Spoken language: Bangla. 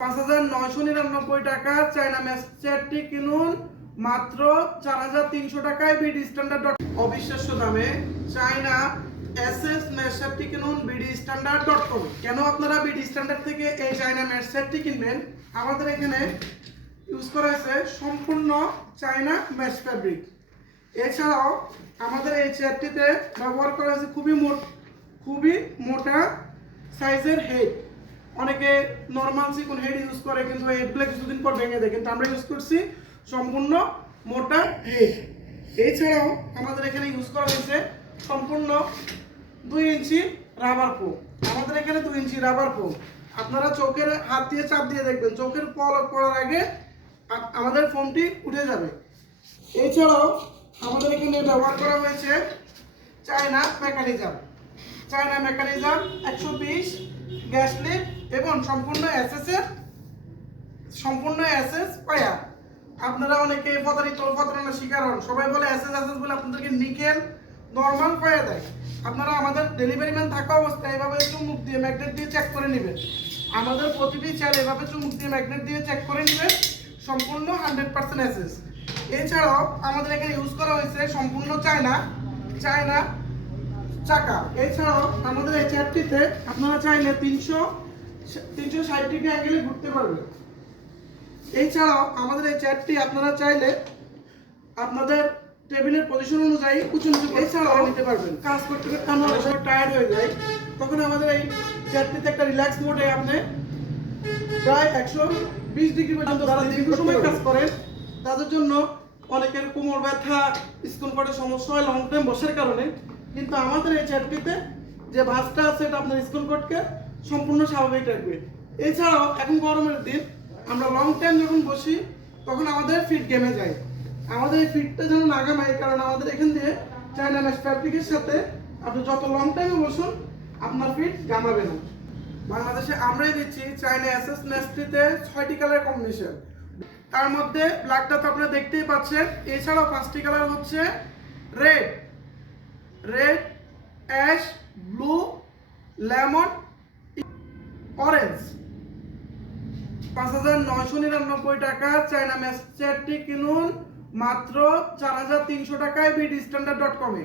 5,999 টাকা চায়না ম্যাচ চেয়ারটি কিনুন মাত্র 4,300 টাকায় বিডি স্ট্যান্ডার্ড অবিশ্বাস্য দামে চায়না এসএস ম্যাচ সেটটি কিনুন বিডি স্ট্যান্ডার্ড .com। কেন আপনারা বিডি স্ট্যান্ডার্ড থেকে এই চায়না ম্যাচ সেটটি কিনবেন? আমাদের এখানে ইউজ করা হয়েছে সম্পূর্ণ চায়না ম্যাচ ফ্যাব্রিক। এছাড়াও আমাদের এই চেয়ারটিতে ব্যবহার করা হয়েছে খুবই মোটা সাইজের হেড। অনেকে নর্মাল চিকন হেড ইউজ করে, কিন্তু হেডগুলো কিছুদিন পর ভেঙে দেয়, কিন্তু আমরা ইউজ করছি সম্পূর্ণ মোটা হেড। এছাড়াও আমাদের এখানে ইউজ করা হয়েছে সম্পূর্ণ 2 ইঞ্চি রাবার ফোম। আমাদের এখানে 2 ইঞ্চি রাবার ফোম। আপনারা চোখের হাত দিয়ে চাপ দিয়ে দেখবেন, চোখের পলক পড়ার আগে আমাদের ফোমটি উঠে যাবে। এছাড়াও আমাদের এখানে ব্যবহার করা হয়েছে চায়না মেকানিজম 120 গ্যাস লিফট এবং সম্পূর্ণ এসএস পায়া। আপনারা অনেকে প্রতারণার শিকার হন, সবাই বলে এসএস বলে আপনাদেরকে নিকেল নরমাল পায়া দেয়। আপনারা আমাদের ডেলিভারি ম্যান থাকা অবস্থায় এভাবে চুমুক দিয়ে ম্যাগনেট দিয়ে চেক করে নেবেন। আমাদের প্রতিটি চাল এভাবে চুমুক দিয়ে ম্যাগনেট দিয়ে চেক করে নেবেন, সম্পূর্ণ 100% এসএস। এছাড়াও আমাদের এখানে ইউজ করা হয়েছে সম্পূর্ণ চায়না চাকা। এছাড়াও আমাদের এই চেয়ারটিতে আপনারা চাইলে 360 ডিগ্রি অ্যাঙ্গেলে ঘুরতে পারবেন। এছাড়াও আমাদের এই চেয়ারটি আপনারা চাইলে আপনাদের টেবিলের পজিশন অনুযায়ী উঁচু নিচু এছাড়াও নিতে পারবেন। কাজ করতে করতে আমরা অনেক সময় টায়ার্ড হয়ে যাই, তখন আমাদের এই চেয়ারটিতে একটা রিল্যাক্স মোডে আপনি প্রায় 120 ডিগ্রি পর্যন্ত যারা দীর্ঘ সময় কাজ করেন তাদের জন্য অনেকের কোমর ব্যথা, স্কিন কটের সমস্যা হয় লং টাইম বসার কারণে, কিন্তু আমাদের এই চেয়ারটিতে যে ভাঁজটা আছে এটা আপনার স্কিন কোটকে সম্পূর্ণ স্বাভাবিক রাখবে। এছাড়াও এখন গরমের দিন আমরা লং টাইম যখন বসি তখন আমাদের ফিট ঘেমে যায়। আমাদের এই ফিটটা যেন না ঘামায়, কারণ আমাদের এখান দিয়ে চায়না ম্যাচ ফ্যাব্রিকের সাথে আপনি যত লং টাইমে বসুন আপনার ফিট ঘামাবে না। বাংলাদেশে আমরাই দিচ্ছি চায়না এসএস ম্যাচটিতে 6টি কালার কম্বিনেশন। তার মধ্যে ব্ল্যাকটা তো আপনারা দেখতেই পাচ্ছেন। এছাড়াও 5টি কালার হচ্ছে red, ash, blue, lemon, orange. 5,999 টাকা চায়না ম্যাচ চেয়ারটি কিনুন মাত্র 4,300 টাকায় বিডি স্ট্যান্ডার্ড .com এ।